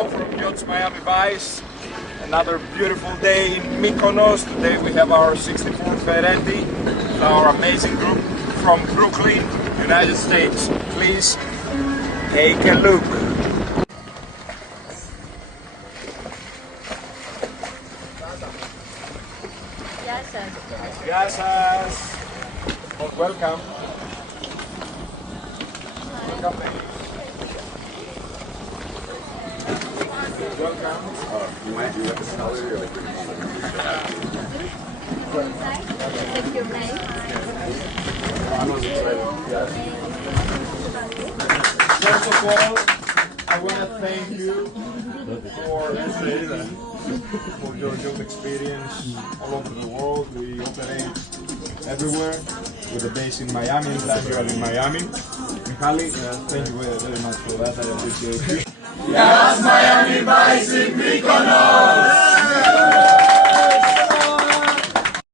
Hello from Yachts MiamiVice. Another beautiful day in Mykonos. Today we have our 64 Ferretti, our amazing group from Brooklyn, United States. Please take a look. Gracias. Most welcome. Welcome. You might do like a salary or Take your name. First of all, I want to thank you for your job experience all over the world. We operate everywhere with a base in Miami. Anytime you are in Miami. Mihaly, thank you very much for that. I appreciate you.